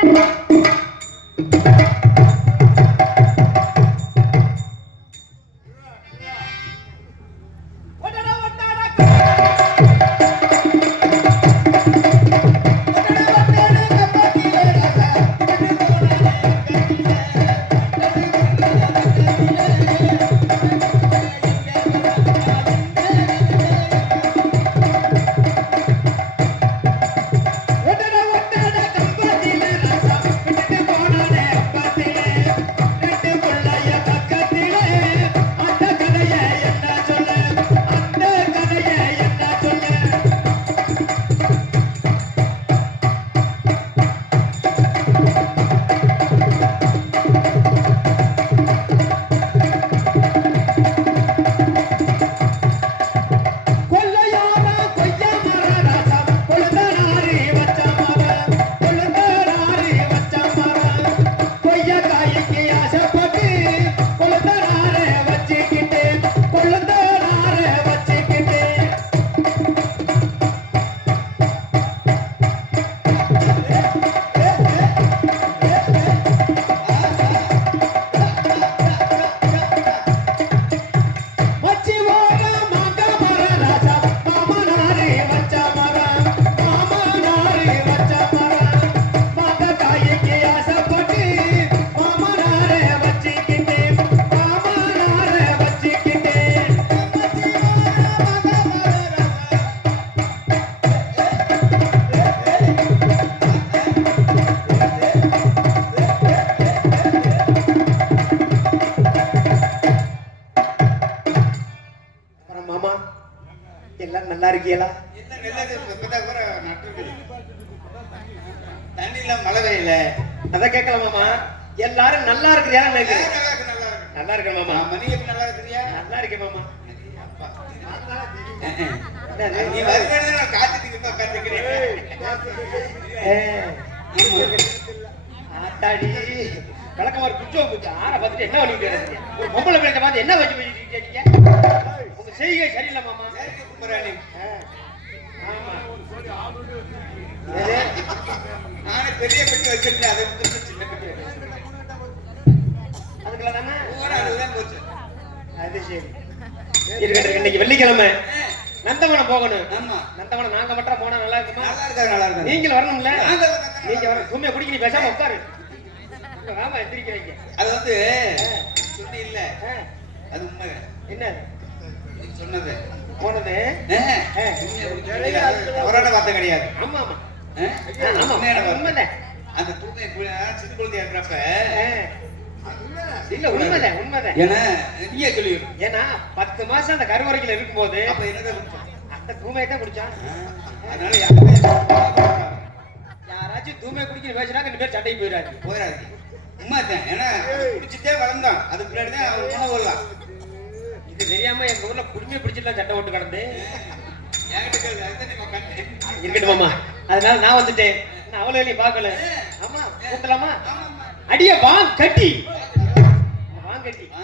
Thank you. நட்டுருக்குது. தண்ணியில மழை பெய்யல. அதான் கேட்கல மாமா. எல்லாரும் நல்லா இருக்கிறியா? நல்லா இருக்கு? நல்லா இருக்கு. நல்லா இருக்கேன் மாமா. எப்படி நல்லா இருக்கிறியா? நல்லா இருக்கேன் மாமா? நீ நான் காத்துட்டு காத்துக்கிறேன். விளக்கமாறு குச்சம் குச்சா ஆற பார்த்துட்டு என்ன பண்ணிட்டு ஒரு பொம்பளை பிள்ளைங்க பார்த்து என்ன வச்சு வச்சுட்டு இருக்கீங்க உங்க செய்கை சரியில்லை மாமா சரிக்கு கும்புறானே. ஆ, ஆமா எது? நானே பெரிய பெட்டி வச்சிருந்தேன் அதை விட்டுட்டு சின்ன பெட்டி. அதுக்குள்ள போச்சு அது சரி இருக்கட்டும் இன்னைக்கு வெள்ளிக்கிழமை. நந்தவனம் போகணும். ஆமா. நந்தவனம் நாங்க மட்டும் போனா நல்லா இருக்குமா? நல்லா இருக்காது நல்லா இருக்காது. நீங்கள் வரணும்ல? நாங்க நீங்க வர சும்மா குடிக்க நீ பேசாம உட்காரு. வாமா எந்திரிக்கிறீங்க. அது வந்து சொன்னி இல்ல. அது உண்மை. என்ன? சொன்னது. போனது? தவறான வார்த்தை கிடையாது. ஆமா ஆமா. அந்த குழந்தை கு- சிறு குழந்தையா இருக்கிறப்ப. இல்ல உண்மைதான் உண்மைதான். ஏன்னா நீயே சொல்லி ஏன்னா பத்து மாசம் அந்த கருவறைக்குள்ள இருக்கும்போது அப்ப என்னதான்? அந்த தூமையை தான் குடிச்சான் அதனால யாராச்சும் தூமை குடிக்கிற பேசினா ரெண்டு பேர் சண்டைக்கு போயிடாது போயிடாது உண்மைதான் ஏன்னா குடிச்சுட்டே வளர்ந்தான். அதுக்கு பின்னாடி தான் அவன் உணவு இது தெரியாம எங்க ஊர்ல குடுமையை பிடிச்சிட்டு சட்டை ஓட்டு கிடந்து. இருக்கட்டும் மாமா அதனால நான் வந்துட்டேன். நான் அவ்வளவு நீ பார்க்கல. ஆமா கூட்டலாமா? அடிய வா கட்டி. வாங்க கட்டி. ஆ,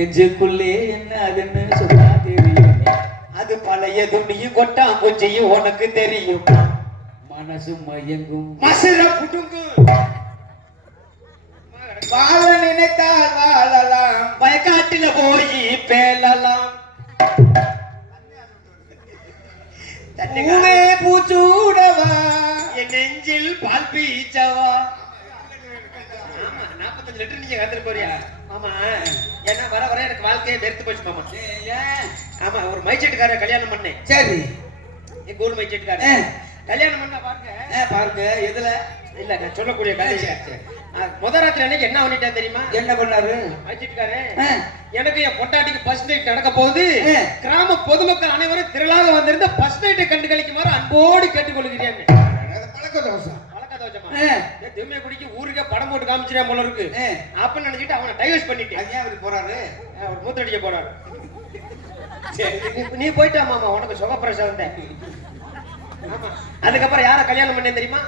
நெஞ்சுக்குள்ளே என்ன அதுன்னு சொன்னா தெரியும். அது பழைய துணியும் கொட்டாம்பூச்சியும் உனக்கு தெரியும். மனசு மயங்கும். மசுர புடுங்கு. வாழ நினைத்தால் வாழலாம். வயக்காட்டுல போய் பேலலாம். பூவே பூச்சூடவா. என் நெஞ்சில் பால் பீச்சவா. ஆமா நாற்பத்தஞ்சு லிட்டர் நீங்க கத்துட்டு போறியா? ஆமா. ஏன்னா வர வர எனக்கு வாழ்க்கையே வெறுத்து போச்சு மாமா. ஆமா ஒரு மைச்செட்டுக்கார கல்யாணம் பண்ணேன். சரி. எங்க ஊர் மைச்செட்டுக்கார. கல்யாணம் பண்ண பாருங்க. பாருங்க எதுல? இல்ல நான் சொல்லக்கூடிய கதை. முத ராத்திரி அன்னைக்கு என்ன பண்ணிட்டேன் தெரியுமா? என்ன பண்ணாரு? மைச்செட்டுக்காரன் ஆ, எனக்கு என் பொட்டாட்டிக்கு ஃபர்ஸ்ட் நைட் நடக்க போகுது. கிராம பொதுமக்கள் அனைவரும் திரளாக வந்திருந்த ஃபர்ஸ்ட் நைட்டை கண்டு கழிக்குமாறு அன்போடு கேட்டுக்கொள்கிறேன் அது பழக்க தோசம் திவ்ய குடிக்கு ஊருக்கே படம் போட்டு காமிச்சிட்டேன் போல இருக்கு. ஆ. அப்பன்னு நினைச்சிட்டு அவனை டைவர்ஸ் பண்ணிட்டேன். ஏன் அப்படி போறாரு? அவர் மூத்தடிக்க போறாரு. நீ- போயிட்டா மாமா உனக்கு சுகப்பிரசவம் தான். அதுக்கப்புறம் யார கல்யாணம் பண்ணேன் தெரியுமா?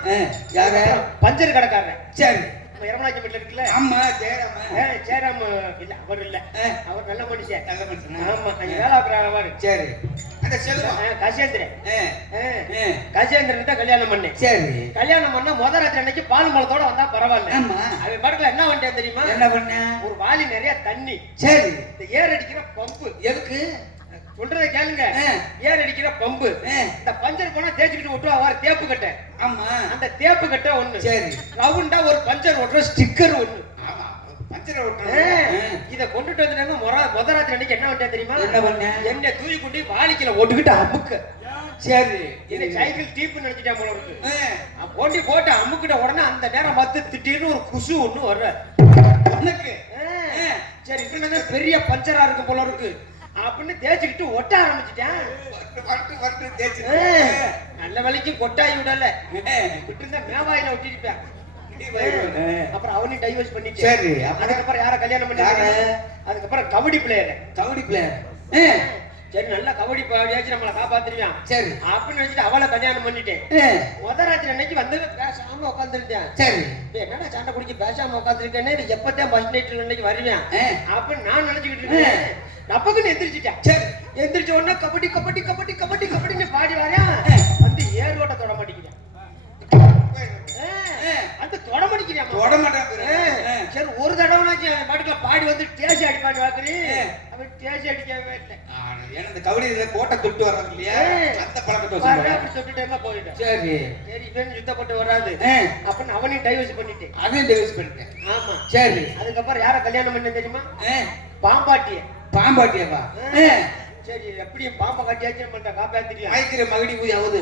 யார? பஞ்சர் கடைக்காரன். சரி. நம்ம வீட்டுல இருக்குல்ல? ஆமா ஜெயராம. ஜெயராம் இல்ல அவர் இல்ல. அவர் நல்ல மனுஷன். நல்ல மனுஷனா? ஆமா அங்க வேலை பார்க்கறாரு சரி. அந்த செல்வம். கசேந்திரன் கஜேந்திரன். தான் கல்யாணம் பண்ணேன் சரி. கல்யாணம் பண்ண முத ராத்திரி அன்னைக்கு பால் மலத்தோட வந்தா பரவாயில்ல. ஆமா. அவன் பாட்டுல என்ன பண்ணிட்டேன் தெரியுமா? என்ன பண்ண? ஒரு வாளி நிறைய தண்ணி. சரி. இந்த ஏர் அடிக்கிற பம்பு. எதுக்கு? சொல்றத கேளுங்க. ஏர் அடிக்கிற பம்பு ஆ, இந்த பஞ்சர் போனா தேய்ச்சிக்கிட்டு விட்டுவா வார தேப்பு கட்டை ஆமா தேப்பு கட்டை ஒண்ணு. சரி. ரவுண்டா ஒரு பஞ்சர் ஓட்டுற ஸ்டிக்கர் ஒண்ணு. இத கொண்டுட்டு வந்துட்டாங்க முத ராத்திரி அன்னைக்கு என்ன பண்ணிட்டேன் தெரியுமா? என்ன பண்ண? என்ன தூக்கி கொண்டு வாளிக்கல ஒட்டுக்கிட்டு அமுக்க. சரி. என்ன சைக்கிள் டீப்பு நினைச்சிட்டேன் போல இருக்கு. போட்டி போட்டு அமுக்கிட்ட உடனே அந்த நேரம் பார்த்து திடீர்னு ஒரு குசு ஒண்ணு வர்ற. சரி பெரிய பஞ்சரா இருக்கும் போல இருக்கு. அப்படின்னு தேய்ச்சிக்கிட்டு ஒட்ட ஆரம்பிச்சிட்டேன். நல்ல வேலைக்கு கொட்டாய் விடல. ஆ, விட்டு இருந்தா மேவாயில ஒட்டிருப்பேன். அப்புறம் அவனையும் டைவர்ஸ் பண்ணிட்டு சரி? அதுக்கப்புறம் யார கல்யாணம் பண்ணி யார? அதுக்கப்புறம் கபடி பிளேயர் கபடி பிளேயர் சரி நல்லா கபடி பாடியாச்சும் நம்மளை காப்பாத்திருவான் சரி. அப்படின்னு நினைச்சிட்டு அவளை கல்யாணம் பண்ணிட்டேன். முத ராத்திரி அன்னைக்கு வந்து பேசாம உட்காந்துருந்தேன் சரி. என்னடா சண்டை குடிச்சு பேசாம உட்காந்துருக்கேன்னு இது எப்பத்தான் ஃபர்ஸ்ட் நைட் அன்னைக்கு வருவேன் அப்படின்னு நான் நினைச்சுக்கிட்டு இருக்கேன். டப்புக்குன்னு எந்திரிச்சிட்டேன். சரி. எந்திரிச்ச உடனே கபடி கபடி கபடி கபடி கபடின்னு பாடி வரேன் வந்து ஏரோட்ட தொட மாட்டேங்கிறேன் வந்து தொட மாட்டேங்கிறேன் தொட மாட்டான் பாரு. ஆ, சரி ஒரு தடவைனாச்சும் அவன் பாட்டுல பாடி வந்து டேசி அடிப்பான்னு பாக்குறேன் ஆ. அவன் டேசி அடிக்கவே இல்லை ஏன்னா இந்த கபடி இதுல கோட்டை தொட்டு வர்றாங்க இல்லையா. அந்த பழக்கத்தை. அப்படி சொல்லிட்டேன்னா போயிட்டேன் சரி. சரி இவன் சுத்தப்பட்டு வராது. அப்படின்னு அவனையும் டைவர்ஸ் பண்ணிட்டேன். அதையும் டிவைஸ் பண்ணிட்டேன். ஆமா. சரி. அதுக்கப்புறம் யார கல்யாணம் பண்ண தெரியுமா? பாம்பாட்டிய. பாம்பாட்டியாவா? ஆ. சரி எப்படியும் பாம்பை கட்டியாச்சும் பண்ற காப்பாத்திக்கலாம். ஆயிக்கிற மகடி பூஜை ஆகுது.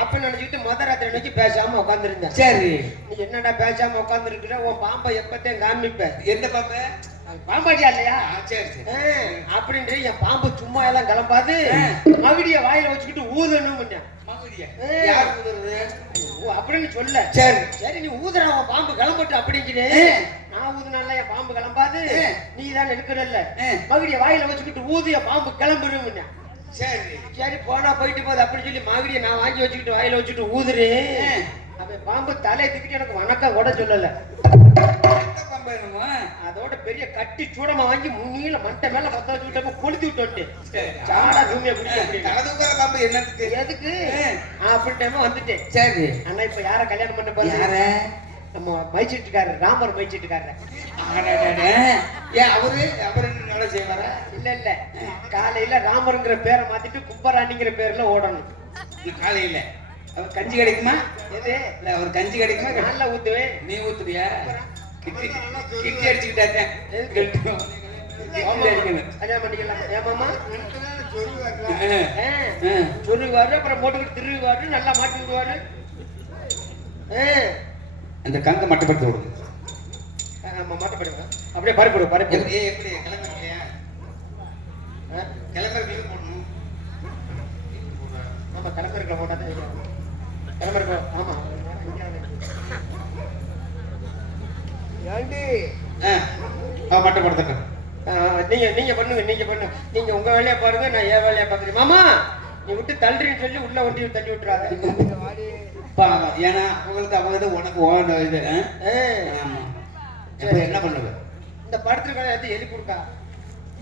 அப்ப நினைச்சிட்டு முத ராத்திரி நோக்கி பேசாம உட்காந்துருந்தேன் சரி. நீ என்னடா பேசாம உட்கார்ந்து இருக்கிற உன் பாம்பை எப்பத்தையும் காமிப்ப. எந்த அது பாம்பாட்டியா இல்லையா? சரி சரி. ஆ, அப்படின்ட்டு என் பாம்பு சும்மா எல்லாம் கிளம்பாது. மகுடிய வாயில வச்சுக்கிட்டு ஊதணும் அப்படின்னு சொல்ல சரி. சரி நீ ஊதுற உன் பாம்பு கிளம்பட்டு அப்படிங்கிறே ஆ. நான் ஊதுனால என் பாம்பு கிளம்பாது. நீ தான் இருக்கிறல்ல ஆ. மகுடிய வாயில வச்சுக்கிட்டு ஊது என் பாம்பு கிளம்பிடும் சரி. சரி போனா போயிட்டு போகுது அப்படின்னு சொல்லி மகுடிய நான் வாங்கி வச்சுக்கிட்டு வாயில வச்சுட்டு ஊதுறேன் ஆ. அவன் பாம்பு தலையை தூக்கிட்டு எனக்கு வணக்கம் கூட சொல்லல. அதோட பெரிய கட்டி சூடமா வாங்கி முன்னில மண்டை மேல பத்த வச்சு விட்டப்ப கொளுத்தி விட்டு. சாடா தூக்காத பாம்பு என்னத்துக்கு? எதுக்கு? அப்படின்ட்டு வந்துட்டேன். சரி. அண்ணா இப்ப யார கல்யாணம் பண்ண யார? நம்ம மைச்சிட்டுக்காரர் ராமர் மைச்சிட்டுக்காரர். ஏன் அவரு அவரு வேலை செய்வாரா? இல்ல இல்ல. காலையில ராமருங்கிற பேரை மாத்திட்டு கும்பராணிங்கிற பேர்ல ஓடணும். காலையில. அவர் கஞ்சி கிடைக்குமா? எது? இல்ல அவர் கஞ்சி கிடைக்குமா? கிடை- நல்லா ஊத்துவேன் நீ ஊத்துறியா கிட்டி கிட்டி அடிச்சுக்கிட்டாத்தே எதுக்கு? கிட்டி அடிக்கணும் கல்யாணம் பண்ணிக்கலாம். ஏமாமா. சொல்லுவாரு அப்புறம் போட்டுக்கிட்டு திருவாரு நல்லா மாட்டி விடுவாரு. அந்த கங்க மட்டுப்படுத்த விடுங்க ஆமா மாட்டப்படுங்க அப்படியே பருப்பிடு பருப்பிடு எப்படி எப்படி? கிளம்புறீங்க கிளம்புறதுக்கு போடணும்? ஆமா கிளம்புறதுல போட்டா தான் கிளம்புறதுல ஆமா. ஏண்டி? ஆ மட்டுப்படுத்தட்டும் ஆ, நீங்க நீங்க பண்ணுங்க நீங்க பண்ணுங்க. நீங்க உங்க வேலையை பாருங்க நான் என் வேலையை பாக்குறேன். மாமா நீ விட்டு தள்ளுறீன்னு சொல்லி உள்ள வண்டி தள்ளி விட்டுறாத. பாவம். ஏன்னா அவங்களுக்கு அவங்க உனக்கு ஓன இது ஆ? ஆ, ஆமா. இப்ப என்ன பண்ணுவ? இந்த படத்துல எல்லாத்தையும் எலி கொடுக்கா.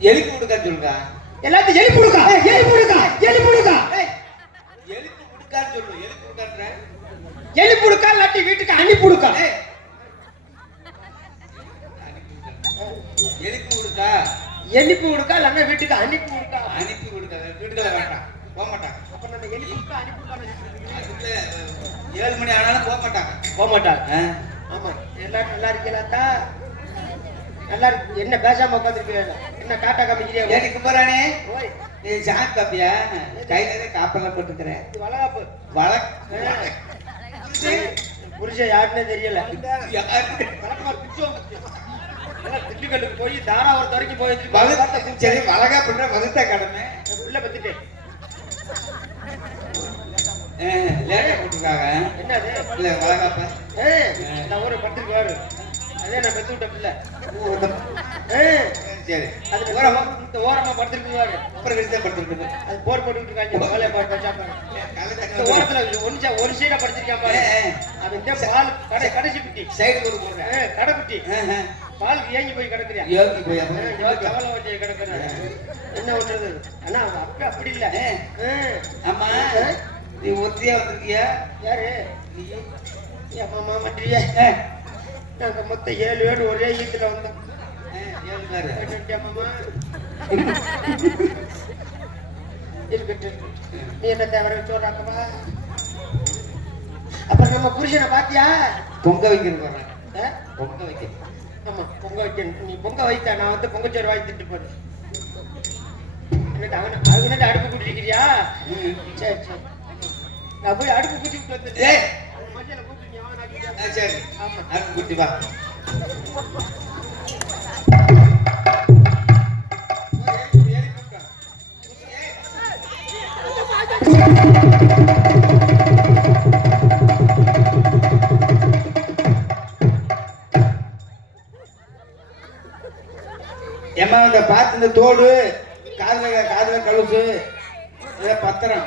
எலிக்கு கொடுக்கான்னு சொல்லுங்க எல்லாத்தையும் எலி கொடுக்கா. எலி கொடுக்கா. எலி கொடுக்கா. எலிக்கு கொடுக்கான்னு சொல்லு. எலிக்கு கொடுக்கான்ற எலி கொடுக்கா இல்லாட்டி வீட்டுக்கு அணி கொடுக்கா. எலிக்கு கொடுத்தா எலிப்பு கொடுக்கா இல்லன்னா வீட்டுக்கு அனுப்பி கொடுக்கா. அனுப்பி கொடுக்க வீட்டுக்குள்ள வேண்டாம். போக மாட்டாங்க. அப்ப நம்ம எலி கொடுக்கா அனுப்பி கொடுக்கா ஏழு மணி ஆனாலும் போக மாட்டாங்க போக மாட்டாங்க ஆ? ஆமா. எல்லாரும் நல்லா இருக்கீங்களா நல்லா இருக்கு. என்ன பேசாம உட்காந்துருக்கீங்க என்ன டாட்டா காமிக்கிறியா ஏடி கும்பராணே ஓய். நீ சாக் காப்பியா கையில காப்பெல்லாம் போட்டுக்கிறேன் வளகாப்பு. வழக் புருஷன் யாருன்னே தெரியல. திண்டுக்கல்லுக்கு போய் தாராவரத்து வரைக்கும் போய் சரி வழக்கா பண்ற வகுத்த கடமை. உள்ள பத்துட்டு. லேட்டா போட்டுருக்காங்க. என்னது? இல்ல வழக்காப்ப ஏய், நான் ஒரு பத்துக்கு வாரு. அதே நான் பெத்து விட்ட பிள்ளை ஏய், சரி. அது ஓரமா இந்த ஓரமா படுத்துருக்கு வாரு அப்புறம் வெளியே படுத்துருக்குது. அது போர் போட்டுக்கிட்டு இருக்காங்க வேலையை பாட்டு வச்சாப்பாரு இந்த ஓரத்துல ஒரு சை- ஒரு சைடா படுத்திருக்கான் பாரு. அவன் இந்த பால் கடை கடைசி குட்டி. சைடு ஒரு போடுறேன் கடை பாலுக்கு ஏங்கி போய் கிடக்குறியா? யோகி போய் கவலை என்ன பண்றது? அண்ணா அப்பா அப்படி இல்ல. ஆமா நீ ஒத்தியா வந்திருக்கியா? யாரு? நீ? என் மாமா மட்டிய ஆ, நாங்க மொத்தம் ஏழு பேர் ஒரே ஈத்துல வந்தோம். ஏழு பேரு? இருக்கட்டும் நீ என்ன தேவை சொல்றாங்கப்பா அப்ப நம்ம புருஷனை பாத்தியா? பொங்க வைக்கிறது போறேன்? பொங்க வைக்க ஆமா பொங்க வைக்கணும் நீ பொங்க வைத்தா நான் வந்து பொங்கச்சோறு வாங்கி திட்டு போறேன். அவன அவனட்டு அடுப்பு கூட்டிருக்கிறியா சரி சரி. நான் போய் அடுப்பு கூட்டிட்டு வந்துட்டேன் ஏய். மத்தியான கூப்பிட்டு சரி. அடுப்பு குட்டி வா. ஏமா இந்த பார்த்து இந்த தோடு காதுல காதுல கழுசு பத்திரம்.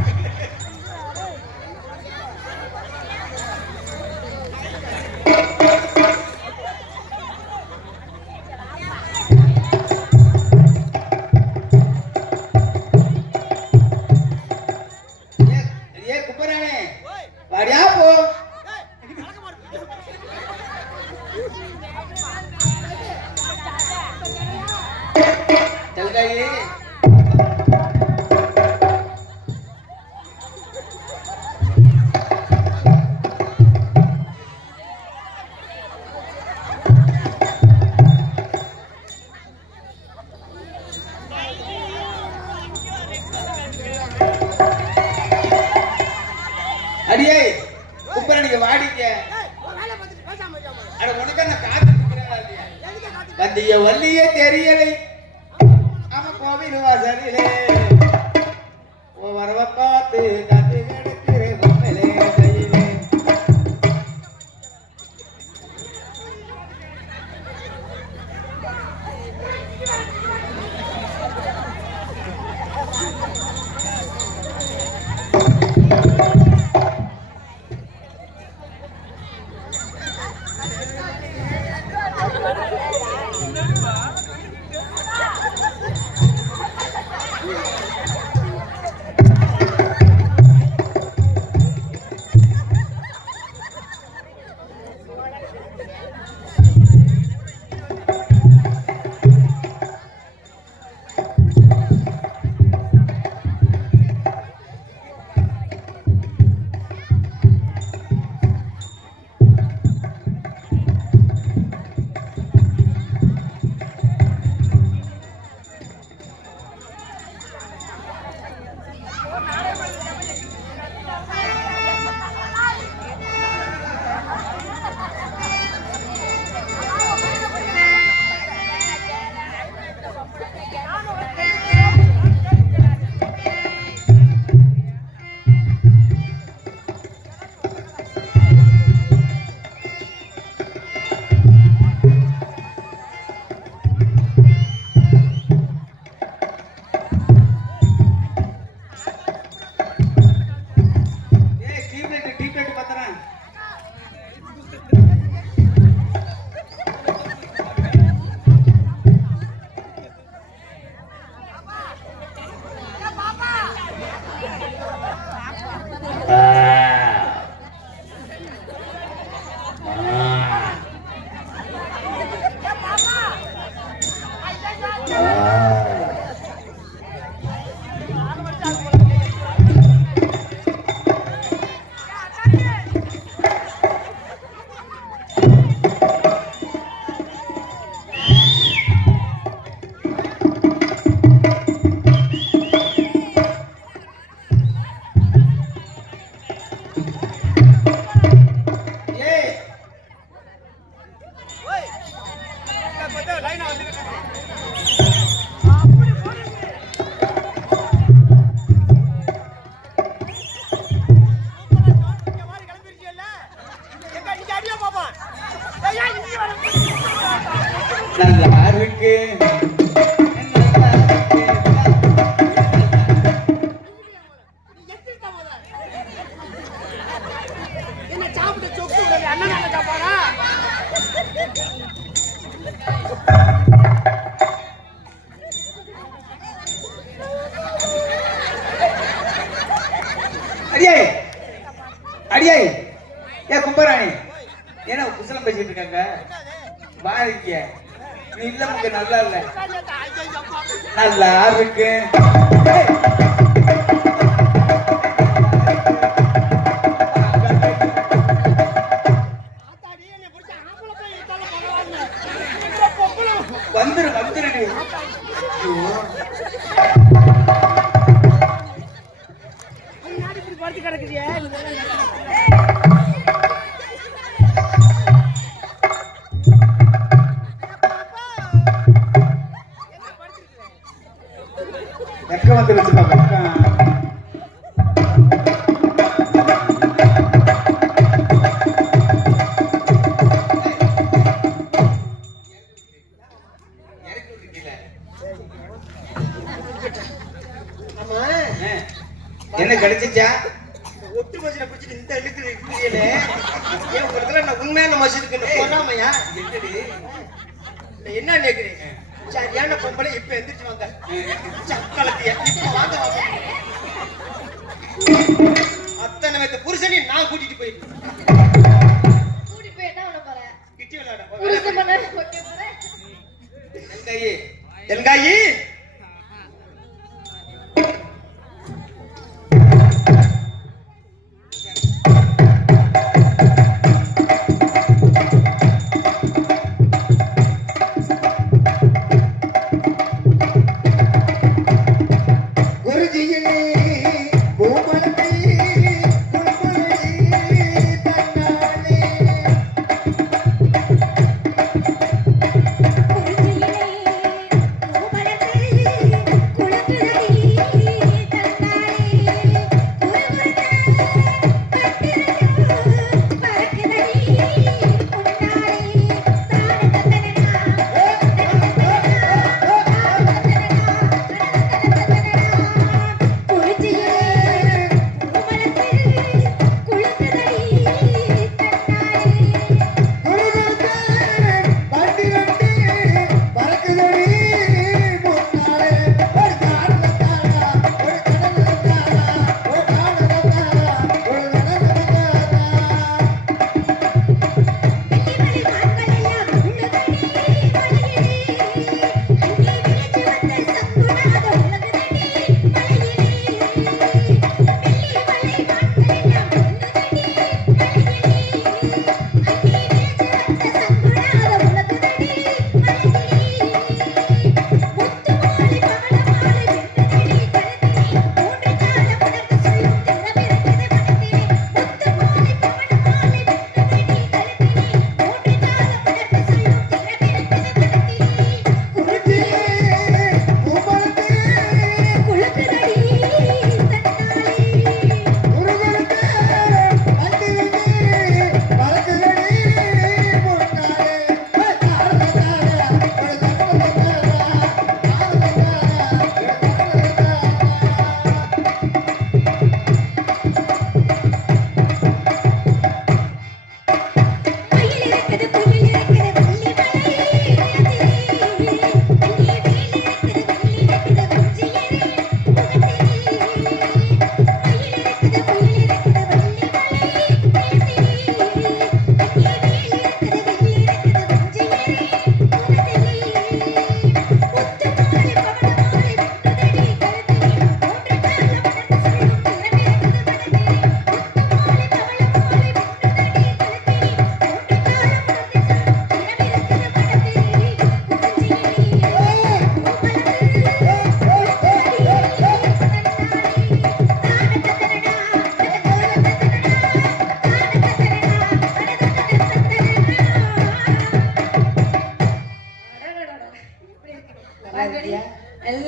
பாருங்க நீ இல்ல நல்லா இல்ல. நல்லா இருக்கு. வெக்க வந்துருச்சுப்பா வெக்கம்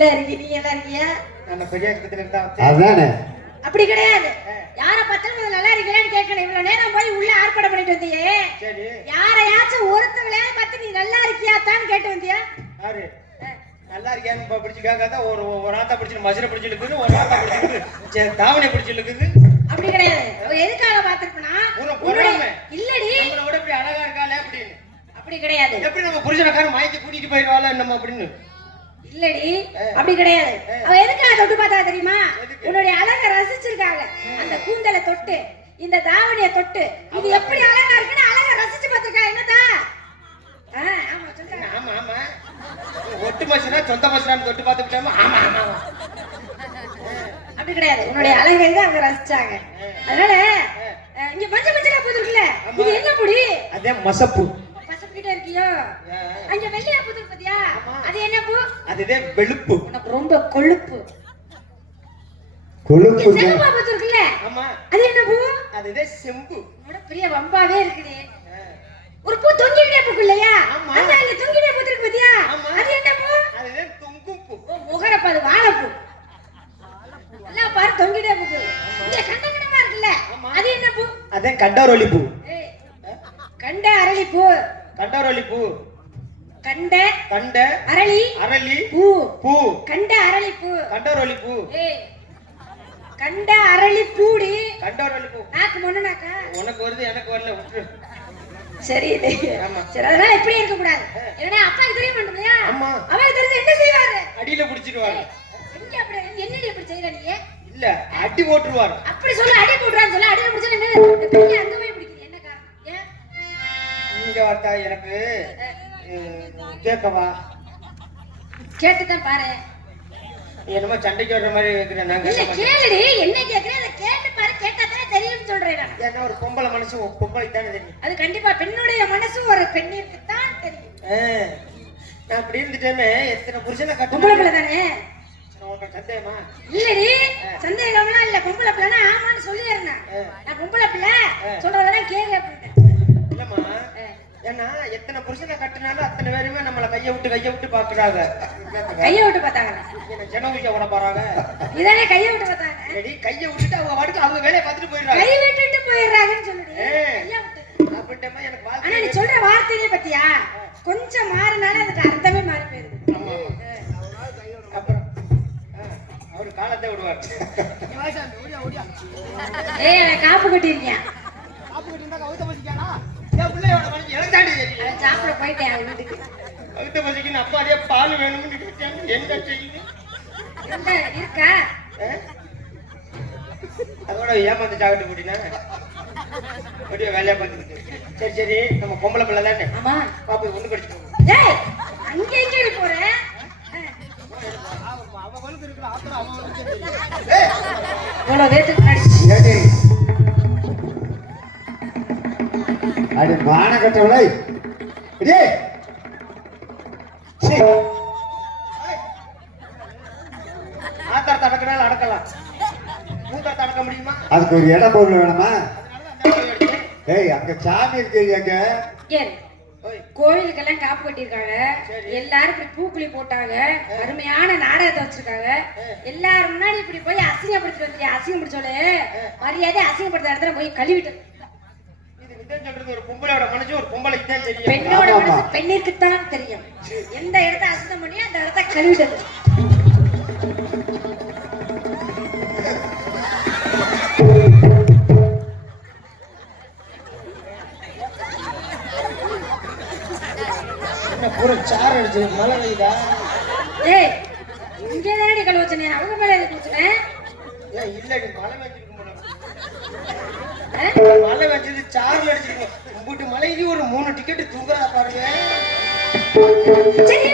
நல்லா இருக்கு நீ நல்லா இருக்கியா நான் பெரிய இடத்துல இருந்தா அதானே? அப்படி கிடையாது. யார பார்த்தாலும் முதல்ல நல்லா இருக்கீங்களான்னு கேட்கணும். இவ்வளவு நேரம் போய் உள்ள ஆர்ப்பாட்டம் பண்ணிட்டு வந்தியே. சரி. யாரையாச்சும் ஒருத்தவங்களையாவது பார்த்து நீ நல்லா இருக்கியா தான் கேட்டு வந்தியா? யாரு? நல்லா இருக்கியான்னு இப்ப பிடிச்சு கேட்காத ஒரு ஒரு ஆத்தா பிடிச்சிட்டு மசுரை பிடிச்சு இழுக்குது ஒரு ஆத்தா பிடிச்சிருக்கு தாவணி பிடிச்சு இழுக்குது. அப்படி கிடையாது. எதுக்காக பார்த்திருப்பனா. இல்லடி. நம்மளை விட இப்படி அழகா இருக்காளே அப்படின்னு. அப்படி கிடையாது. எப்படி நம்ம புருஷனக்காரன் மயக்கி கூட்டிட்டு போயிடுவாளோ என்னமோ அப்படின்னு. இல்லடி. அப்படி கிடையாது. அவ எதுக்காக தொட்டு பார்த்தா தெரியுமா? உன்னுடைய அழகை ரசிச்சிருக்காங்க. அந்த கூந்தல் இந்த தாவணிய தொட்டு. இது எப்படி அழகா இருக்குன்னு அழகா ரசிச்சு பார்த்திருக்கா என்னதா ஆமா ஆமா ஒட்டு மனுஷனா சொந்த மனுஷனான்னு தொட்டு பார்த்துக்கிட்டாம? ஆமா ஆமா. அப்படி கிடையாது. உன்னுடைய அழகை தான் அவங்க ரசிச்சாங்க. அதனால இங்க மஞ்சள் மஞ்சளா பூத்து இருக்குல்ல? இது என்ன பொடி? அதே மசப்பூ. பசப்பிக்கிட்டே இருக்கியோ? அங்க வெள்ளையா பூத்து இருக்கு பாத்தியா அது என்ன பூ அதுதே வெளுப்பு. உனக்கு ரொம்ப கொழுப்பு. கொழுப்பு இங்க சிவப்பா பூத்து இருக்குல்ல ஆமா. அது என்ன பூ அதுதே செம்பு. உன்னோட பெரிய வம்பாவே இருக்குது. ஒரு பூ தொங்கிட்டே பூக்கு இல்லையா? ஆமா. அந்த அங்க தொங்கிட்டே பூத்து இருக்கு பாத்தியா. அது என்ன பூ அதுதே தொங்கும் பூ. ஓ, முகரப்பா அது வாழைப்பூ. எல்லாம் பாரு தொங்கிட்டே பூக்கு இங்க கண்ட கண்டமா இருக்குல்ல? ஆமா. அது என்ன பூ அதே கண்டவரொலி பூ. கண்ட அரளி பூ கண்டவரொலி பூ. கண்ட கண்ட அரளி அரளி பூ. பூ. கண்ட அரளி பூ. கண்டவரொலி பூ. ஏய் கண்ட அரளி பூடி. கண்டவரொலி பூ. நாக்கு மொண்ணனாக்கா உனக்கு வருது எனக்கு வரல விட்டுரு. சரி ஆமா. சரி அதனால இப்படி இருக்க கூடாது ஏன்னா அப்பாக்கு தெரிய மாட்டோம் இல்லையா. அவருக்கு தெரிஞ்சு என்ன செய்வாரு? அடியில புடிச்சிடுவாரு என்னடி இப்படி செய்யற நீ? இல்ல அடி போட்டுருவாரு அப்படி சொல்லு அடி போடுறான்னு சொல்லு. அடி முடிச்சா என்ன? பெரிய அங்க போய் பிடிக்குது என்ன காரணம்? ஏன்? இங்க வார்த்தா எனக்கு கேட்கவா? கேட்டுதான் பாரு. என்னமோ சண்டைக்கு வர்ற மாதிரி இருக்கிற நாங்க இல்ல கேளுடி என்ன கேக்குறேன் அதை கேட்டு பாரு கேட்டா தானே தெரியும்னு சொல்றேன் நான். ஏன்னா ஒரு பொம்பளை மனசு ஒரு பொம்பளை தானே தெரியும். அது கண்டிப்பா பெண்ணுடைய மனசு ஒரு பெண்ணிற்கு தான் தெரியும். நான் அப்படி இருந்துட்டேன்னு எத்தனை புருஷனை பொம்பளை பிள்ளை தானே? உனக்கு சந்தேகமா? இல்லடி சந்தேகம்லாம் இல்ல பொம்பளை பிள்ளைனா ஆமான்னு சொல்லிடுறேன் நான். பொம்பளை பிள்ளை சொல்றதெல்லாம் கேளு அப்படின்ட்டேன். இல்லம்மா ஏன்னா எத்தனை புருஷனை கட்டினாலும் அத்தனை பேருமே நம்மள கையை விட்டு கையை விட்டு பாக்குறாங்க கையை விட்டு பார்த்தாங்க என்ன ஜனவிக்க விட போறாங்க? இதானே கையை விட்டு பார்த்தாங்க? கையை விட்டுட்டு அவங்க வாட்டுக்கு அவங்க வேலையை பார்த்துட்டு போயிடுறாங்க. தடக்க முடியுமா? அதுக்கு ஒரு இடம் பொருள் வேணுமா. ஏய் அங்க சாமி இருக்கு அங்க கோயிலுக்கெல்லாம் காப்பு கட்டியிருக்காங்க. எல்லாரும் இப்படி பூக்குழி போட்டாங்க. அருமையான நாடகத்தை வச்சிருக்காங்க. எல்லாரும் முன்னாடி இப்படி போய் அசிங்கப்படுத்திட்டு வந்துட்டியா? அசிங்கப்படுத்தோலே மரியாதை அசிங்கப்படுத்த இடத்துல போய் கழுவிட்டு. மனசு தான் தெரியும். பெண்ணோட. மனசு பெண்ணிற்குத்தான் தெரியும். எந்த இடத்த அசுத்தம் பண்ணியோ அந்த இடத்த கழுவிட்டது. என்ன பூரா சார் அடிச்சு மழை பெய்யுதா? ஏய் இங்கே தானடி கழுவ அவங்க மேல எதுக்கு ஊத்துனேன் ஏன் இல்லடி மழை பெஞ்சிருக்கும் போல. ஆ? மழை பெஞ்சது சார்ல உங்ககிட்ட மலையிலேயே ஒரு மூணு டிக்கெட் தூங்குறா பாருங்க. சரி